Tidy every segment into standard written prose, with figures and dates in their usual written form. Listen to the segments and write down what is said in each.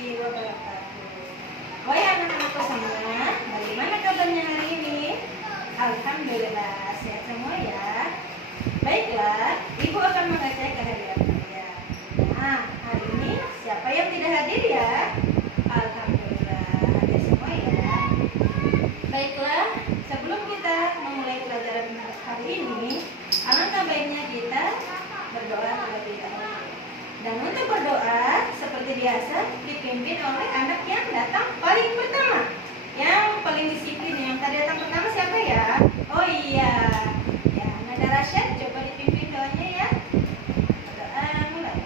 warahmatullahi wabarakatuh. Wahai anak-anakku semua, bagaimana kabarnya hari ini? Alhamdulillah, sehat semua ya. Baiklah, Ibu akan mengajak kehadiran kalian. Nah, hari ini siapa yang tidak hadir ya? Alhamdulillah, hadir semua ya. Baiklah, sebelum kita memulai pelajaran hari ini, alangkah baiknya kita berdoa terlebih dahulu. Dan untuk berdoa, seperti biasa, dipimpin oleh anak yang datang paling pertama, yang paling disiplin. Yang tadi datang pertama siapa ya? Oh iya, ya Nada Rasyad, coba dipimpin doanya ya. Berdoa mulai.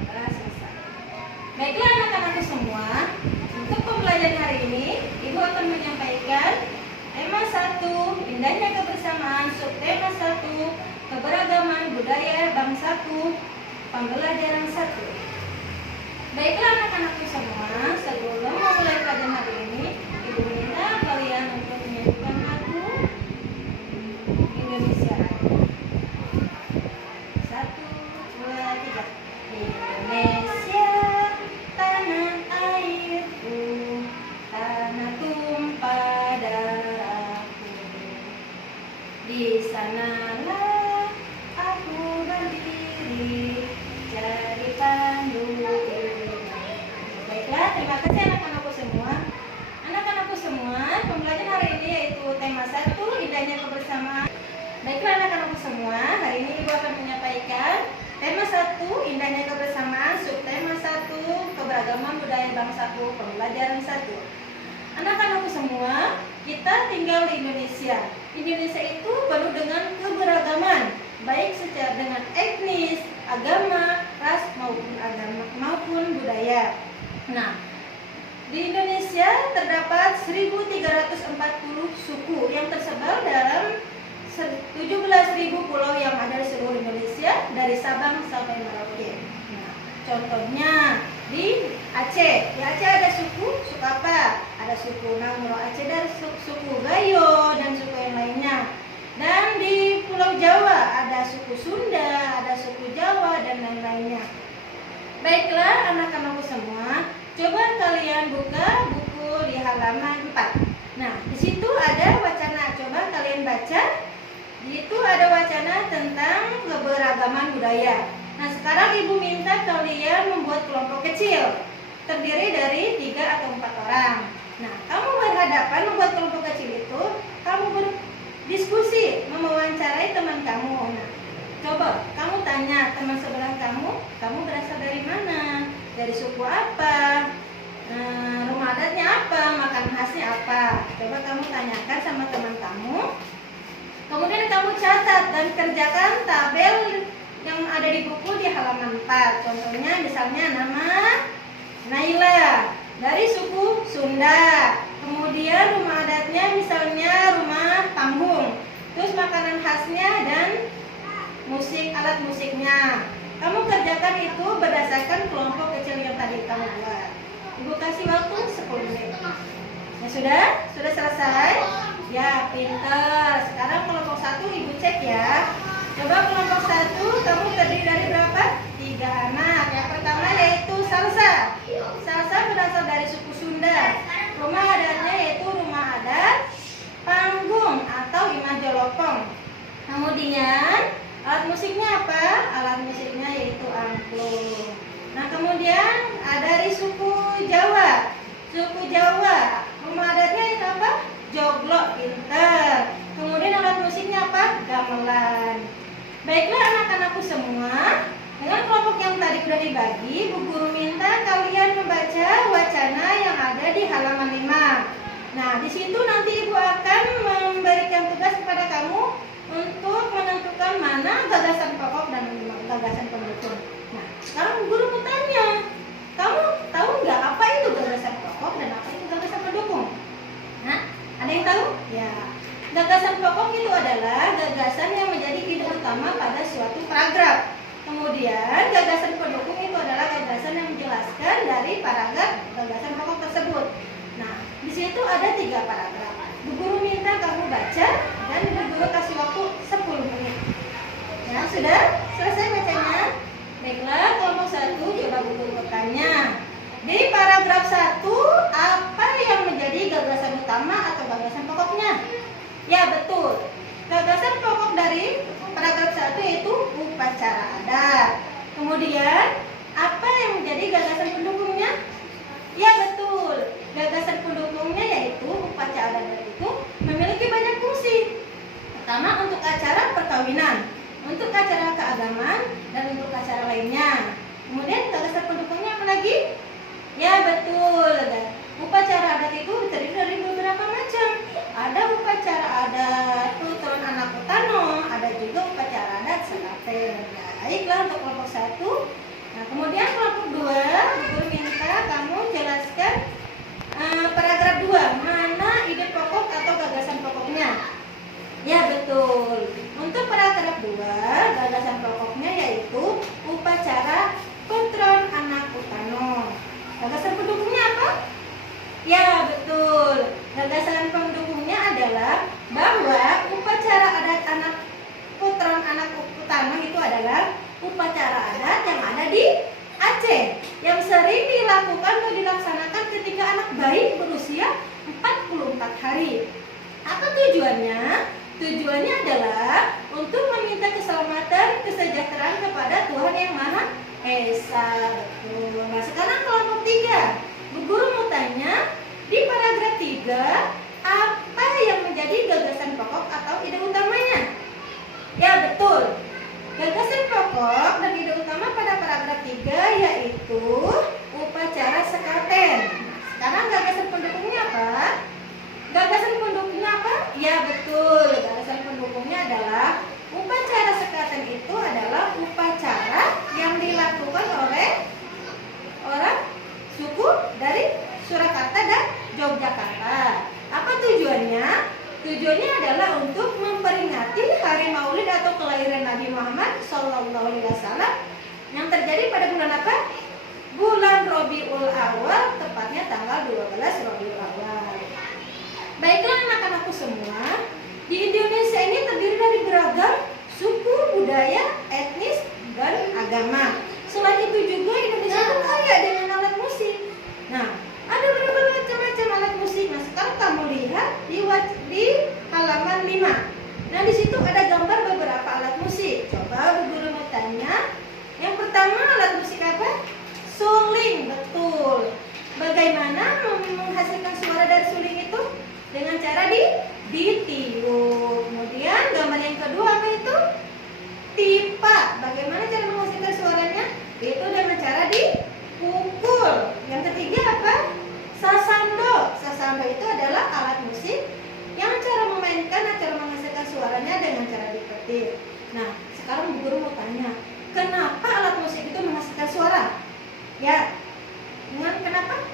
Berdoa selesai. Baiklah anak-anakku semua, untuk pembelajaran hari ini, Ibu akan menyampaikan tema 1, indahnya kebersamaan, subtema 1, keberagaman budaya bangsaku, pembelajaran 1. Baiklah anak-anakku semua, sebelum memulai pelajaran hari ini, Ibu minta kalian untuk menyanyikan lagu Indonesia Raya. 1, 2, 3. Indonesia, tanah airku, tanah tumpah darahku. Di sanalah aku berdiri, jadi pandu ilmu. Baiklah, terima kasih anak-anakku semua. Anak-anakku semua, pembelajaran hari ini yaitu tema 1, indahnya kebersamaan. Baiklah anak-anakku semua, hari ini Ibu akan menyampaikan tema 1, indahnya kebersamaan, subtema 1, keberagaman budaya bangsaku, pembelajaran 1. Anak-anakku semua, kita tinggal di Indonesia. Indonesia itu penuh dengan keberagaman, baik secara dengan etnis, agama, ras maupun budaya. Nah, di Indonesia terdapat 1.340 suku yang tersebar dalam 17.000 pulau yang ada di seluruh Indonesia dari Sabang sampai Merauke. Nah, contohnya di Aceh. Di Aceh ada suku apa? Ada suku Nangro Aceh dan suku Gayo dan suku yang lainnya. Dan di Pulau Jawa ada suku Sunda, ada suku Jawa dan lain-lainnya. Baiklah anak-anakku semua, coba kalian buka buku di halaman 4. Nah, di situ ada wacana, coba kalian baca. Di situ ada wacana tentang keberagaman budaya. Nah, sekarang Ibu minta kalian membuat kelompok kecil, terdiri dari 3 atau 4 orang. Nah, kamu berhadapan membuat kelompok kecil itu, kamu berdiskusi, mewawancarai teman kamu. Nah, coba kamu tanya teman sebelah kamu berasal dari mana? Dari suku apa? Rumah adatnya apa? Makanan khasnya apa? Coba kamu tanyakan sama teman kamu. Kemudian kamu catat dan kerjakan tabel yang ada di buku di halaman 4. Contohnya misalnya nama Naila dari suku Sunda. Kemudian rumah adatnya misalnya rumah panggung. Terus makanan khasnya dan alat musiknya. Kamu kerjakan itu berdasarkan kelompok kecil yang tadi kamu buat. Ibu kasih waktu 10 menit. Ya sudah? Sudah selesai? Ya, pintar. Sekarang kelompok 1 Ibu cek ya. Coba kelompok 1 kamu terdiri dari berapa? 3 anak. Yang pertama yaitu Salsa. Salsa berasal dari suku Sunda. Rumah adatnya yaitu rumah adat panggung atau Imajolopong. Kemudian alat musiknya apa? Alat musiknya yaitu angklung. Nah, kemudian ada dari suku Jawa. Suku Jawa, rumah adatnya itu apa? Joglo, pintar. Kemudian alat musiknya apa? Gamelan. Baiklah anak-anakku semua, dengan kelompok yang tadi sudah dibagi, Bu Guru minta kalian membaca wacana yang ada di halaman 5. Nah, di situ nanti Ibu akan memberikan tugas kepada kamu untuk menentukan mana gagasan pokok dan gagasan pendukung. Nah, sekarang Guru mau tanya, kamu tahu nggak apa itu gagasan pokok dan apa itu gagasan pendukung? Nah, ada yang tahu? Ya. Gagasan pokok itu adalah gagasan yang menjadi ide utama pada suatu paragraf. Kemudian gagasan pendukung itu adalah gagasan yang menjelaskan dari paragraf gagasan pokok tersebut. Nah, di situ ada 3 paragraf. Bu Guru minta kamu baca dan Bu Guru kasih waktu 10 menit. Ya, sudah selesai bacanya? Baiklah, kelompok 1 coba Bu Guru bertanya. Ya betul. Gagasan pokok dari paragraf 1 yaitu upacara adat. Kemudian apa yang menjadi gagasan pendukungnya? Ya betul. Gagasan pendukungnya yaitu upacara adat itu memiliki banyak fungsi. Pertama untuk acara perkawinan, untuk acara keagamaan, dan untuk acara lainnya. Kemudian gagasan pendukungnya apa lagi? Ya betul. Upacara adat itu terdiri dari beberapa macam. Ada upacara adat turun anak utano, ada juga upacara adat sekaten. Ya, baiklah untuk kelompok 1. Nah, kemudian kelompok 2, guru minta kamu jelaskan paragraf 2, mana ide pokok atau gagasan pokoknya. Ya betul. Untuk paragraf 2, gagasan pokoknya yaitu upacara Putron anak utano. Gagasan pendukungnya apa? Ya betul. Gagasan pendukungnya adalah bahwa upacara adat anak Putron anak utano itu adalah upacara adat yang ada di Aceh, yang sering dilakukan atau dilaksanakan ketika anak bayi berusia 44 hari. Apa tujuannya? Tujuannya adalah untuk meminta keselamatan, kesejahteraan kepada Tuhan Yang Maha Esa. Betul. Nah, sekarang kelompok 3. Bu Guru mau tanya, di paragraf 3, apa yang menjadi gagasan pokok atau ide utamanya? Ya betul. Gagasan pokok dan ide utama pada paragraf 3 yaitu upacara sekaten. Sekarang gagasan pendukungnya apa? Gagasan pendukungnya apa? Ya betul. Gagasan pendukungnya adalah upacara sekaten itu adalah upacara yang dilakukan oleh orang suku dari Surakarta dan Yogyakarta. Apa tujuannya? Tujuannya adalah untuk memperingati hari Maulid atau kelahiran Nabi Muhammad SAW yang terjadi pada bulan apa? Bulan Rabiul Awal, tepatnya tanggal 12 Rabiul Awal. Baiklah anak-anakku semua, di Indonesia ini terdiri dari beragam suku, budaya, etnis, dan agama. Selain itu juga Indonesia itu kaya dengan alat musik. Nah, ada berbagai macam alat musik. Nah, sekarang kamu lihat di halaman 5. Nah, di situ ada gambar beberapa alat musik. Coba Bu Guru mau tanya. Yang pertama alat musik apa? Suling, betul. Bagaimana menghasilkan suara dari suling itu? Dengan cara ditiup. Kemudian gambar yang kedua apa itu? Tipa. Bagaimana cara menghasilkan suaranya? Itu dengan cara dipukul. Yang ketiga apa? Sasando. Sasando itu adalah alat musik yang cara memainkan dan cara menghasilkan suaranya dengan cara dipetik. Nah, sekarang Bu Guru mau tanya, kenapa alat musik itu menghasilkan suara? Ya, dengan kenapa?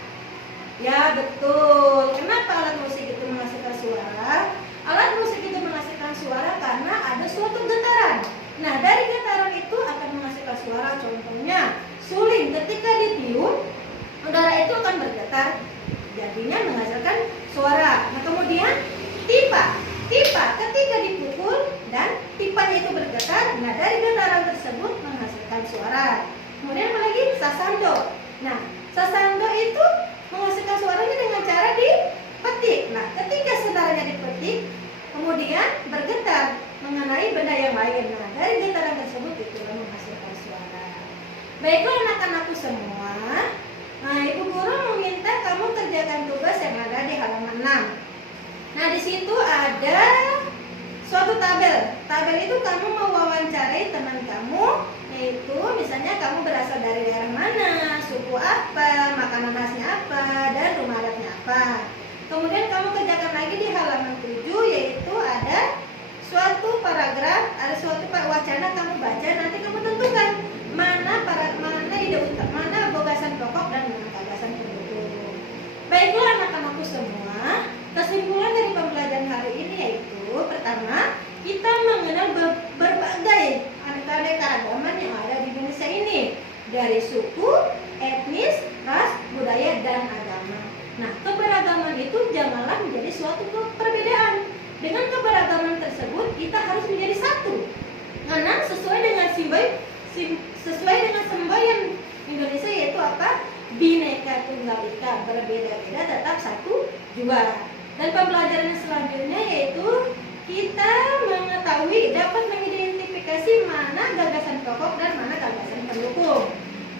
Ya betul. Kenapa alat musik itu menghasilkan suara? Alat musik itu menghasilkan suara karena ada suatu getaran. Nah, dari getaran itu akan menghasilkan suara. Contohnya, suling ketika ditiup, udara itu akan bergetar, jadinya menghasilkan suara. Nah, kemudian tipa ketika dipukul dan tipanya itu bergetar, nah dari getaran tersebut menghasilkan suara. Kemudian apa lagi? Sasando. Nah, sasando itu menghasilkan suaranya dengan cara dipetik. Nah, ketika suaranya dipetik, kemudian bergetar mengenai benda yang lain. Nah, dari getaran tersebut itulah menghasilkan suara. Baiklah anak-anakku semua. Nah, Ibu Guru meminta kamu kerjakan tugas yang ada di halaman 6. Nah, di situ ada suatu tabel. Tabel itu kamu mewawancarai teman kamu, yaitu misalnya kamu berasal dari daerah mana, suku apa, makanan khasnya apa, dan rumah adatnya apa. Kemudian kamu kerjakan lagi di halaman 7, yaitu ada suatu paragraf, ada suatu wacana kamu baca, nanti kamu tentukan mana ide utama, mana gagasan pokok dan mana gagasan pendukung. Baiklah anak-anakku semua, kesimpulan dari pembelajaran hari ini yaitu pertama, kita mengenal berbagai keanekaragaman yang ada di Indonesia ini, dari suku, etnis, ras, budaya, dan agama. Nah, keberagaman itu janganlah menjadi suatu perbedaan. Dengan keberagaman tersebut kita harus menjadi satu, karena sesuai dengan semboyan Indonesia yaitu apa? Bhinneka Tunggal Ika, berbeda-beda tetap satu jua. Dan pembelajaran selanjutnya yaitu kita mengetahui dapat mengidentifikasi mana gagasan pokok dan mana gagasan pendukung.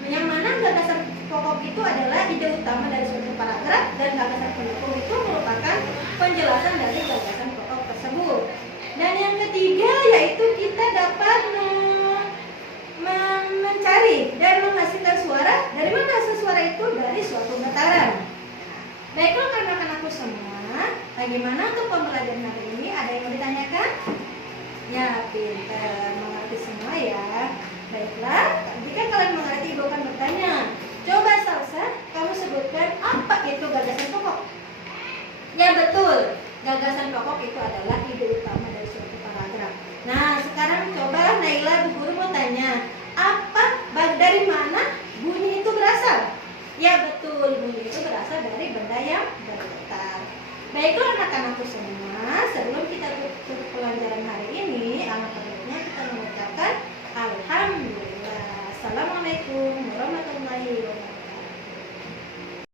Yang mana gagasan pokok itu adalah ide utama dari suatu paragraf dan gagasan pendukung itu merupakan penjelasan dari gagasan pokok tersebut. Dan yang ketiga yaitu kita dapat mencari dan menghasilkan suara. Dari mana hasil suara itu? Dari suatu getaran. Baiklah anak-anakku semua, bagaimana untuk pembelajaran hari ini? Ada yang mau ditanyakan? Ya, pintar, mengerti semua ya. Baiklah, jika kalian mengerti, ibu akan bertanya. Coba Salsa, kamu sebutkan apa itu gagasan pokok? Ya betul, gagasan pokok itu adalah ide utama dari suatu paragraf. Nah, sekarang coba Naila, Bu Guru mau tanya, dari mana bunyi itu berasal? Ya betul, bunyi itu berasal dari benda yang bergetar. Baiklah anak-anakku semua, sebelum kita tutup pelajaran